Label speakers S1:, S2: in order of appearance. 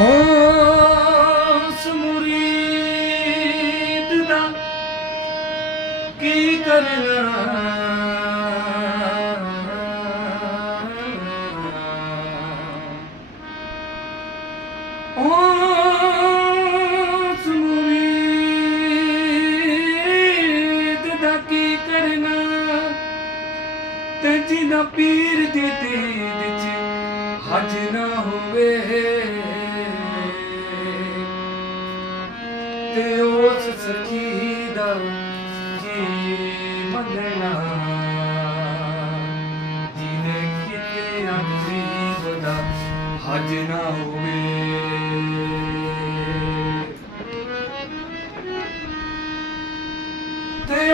S1: ਉਸ ਦਾ ਕੀ ਕਰਨਾ? ਉਸ ਦਾ ਕੀ ਕਰਨਾ? ਤੇ ਜਿਹਦਾ ਪੀਰ ਦੇ ਦੀਦ ਚ ਹਜ ਨਾ ਹੋਵੇ ਤੇ ਉਸ ਸਖੀ ਦਾ ਕੀ ਮੰਨਣਾ? ਜਿਨੇ ਕਿਤੇ ਅੰਦਰੀ ਬਦਾ ਹਜ ਨਾ ਹੋਵੇ। ਤੇ